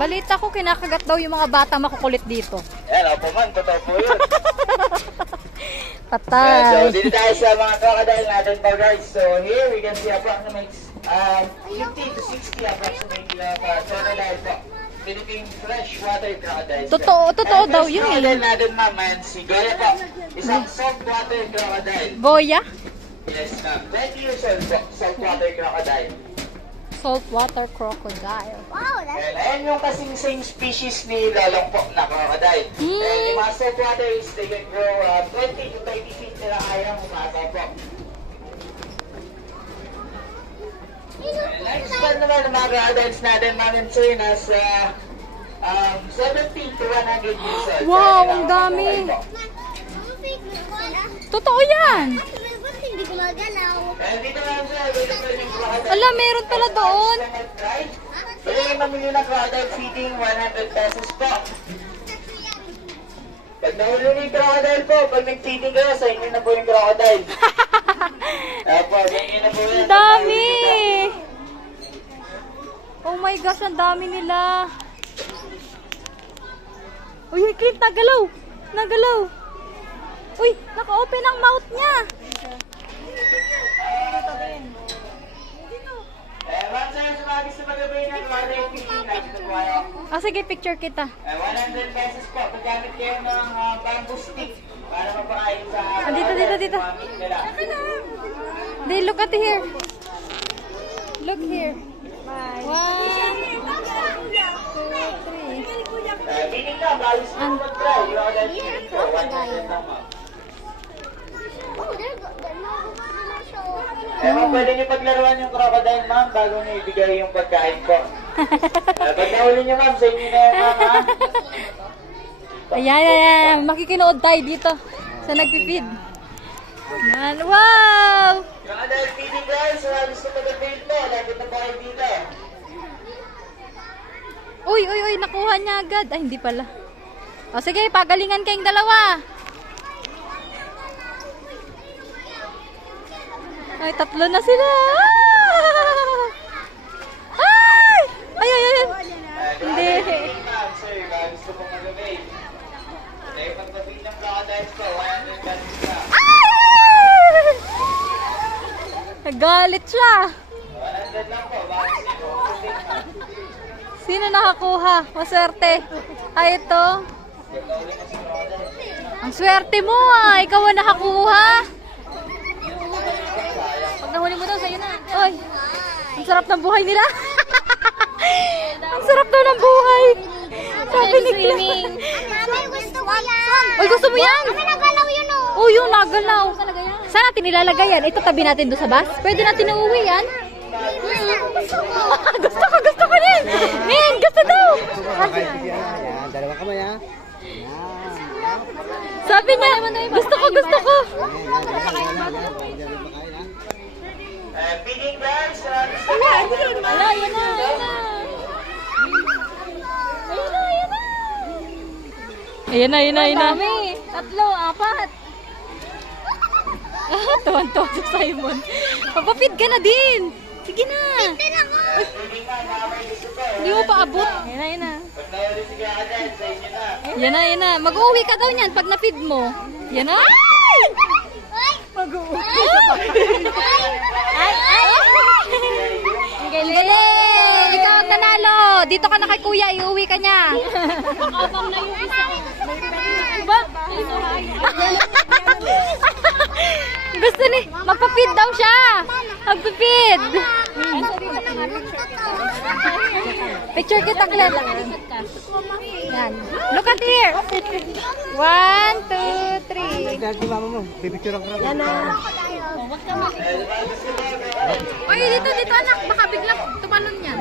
Balita ko, kinakagat daw yung mga bata makukulit dito. Yan, opo man, totoo po yun. Patay. So, dito tayo sa mga crocodile natin po guys. So, here we can see approximately 50 to 60 approximately crocodile po. Philippine freshwater crocodiles. Totoo daw yun eh. Crocodile natin ma'am, and si Goya po. Isang saltwater crocodile. Goya? Yes ma'am, 20 years old po, saltwater crocodile. Saltwater crocodile. Wow, that's And ayan yung kasing same species ni Lolong po na crocodile. And yung mga saltwater is they can grow 20 to 30 feet nila kayang umasa po. And lifespan naman ng mga crocodiles natin namin sir nasa 70 to 100 years old. Wow, ang dami. Totoo yan. hindi gumagalaw. And dito naman sir, dito pa yung crocodile. Ala, meron pala doon. Pwede yung mamili ng crocodile feeding, 100 pesos po. Pag nahuli niyo yung crocodile po, pag nag-feeding kayo, sa inyo na po yung crocodile. Apo, sa inyo na po yan. Ang dami. Oh my gosh, ang dami nila. Uy, Clint, nagalaw. Nagalaw. Uy, naka-open ang mouth niya. Ma'am sir, sa mga gusto mag-abay ng crocodile feeding, natin po kayo. Ah, sige, picture kita. 100 pesos po, paggamit kayo ng bamboo stick para mapakain sa Ah, dito. mga meat nila. They look at here. Look here. One, two, three. Feeding na, balis mo mag-try. Crocodile feeding po, 100 lang ma'am. Oh, they're no show. Ma'am, pwede niyo paglaruan yung crocodile, ma'am, bago niyo ibigay yung pagkain po. Pag nahuli niyo, ma'am, sa inyo na yan, ma'am, ha? Ayan. Makikinood tayo dito sa nagpipid. Yan. Wow! Crocodile feeding, guys. Sa gusto mag-avail po, lapit na po kayo dito. Uy, nakuha niya agad. Ay, hindi pala. O sige, pagalingan kayong dalawa. Ay, tatlo na sila. Ah! Ay. Hindi. Ma'am, sir, gusto pong mag-avail. Kaya pagpapil ng crocodiles po, 100 pesos na. Nagalit siya. 100 lang po, bakit niyo po? Sino nakakuha? Maswerte. Ay, ito. Ang swerte mo ah. Ikaw ang nakakuha. Pag nahuli mo daw, sa'yo na. Oy, ang sarap ng buhay nila. Ang sarap daw ng buhay. Sabi ni Clem. Mami, gusto ko yan. Oy, gusto mo yan? Mami, nagalaw yun oh. Oh, yung nagalaw. Saan natin nilalagay yan? Ito tabi natin doon sa bus? Pwede natin uuwi yan? Gusto ko yan. Min, gusto daw. Dalawa kamay ha. Sabi niya, gusto ko. Feeding guys, gusto Ala, yan na. Ayan na. Dami. 3, 4. Tuwan-tuwa si Simon. Papapid ka na din. Sige na. Hindi mo pa abot. Ayan na. Pag nahuli si crocodile, sa inyo na. Yan na. Mag-uwi ka daw niyan pag na-feed mo. Yan na. Mag-uwi. Ay. Ang galing. Ikaw ang nanalo. Dito ka na kay kuya. Iuwi ka niya. Makabang na yung isa. Diba? Gusto ni. Magpa-feed daw siya. Magpa-feed. Picture kita, Glenn. Yan. Look at here. 1, 2, 3. Dati mama mo, pipicture ang crocodile. Yan na. Oy, dito anak. Baka biglang tumalon yan.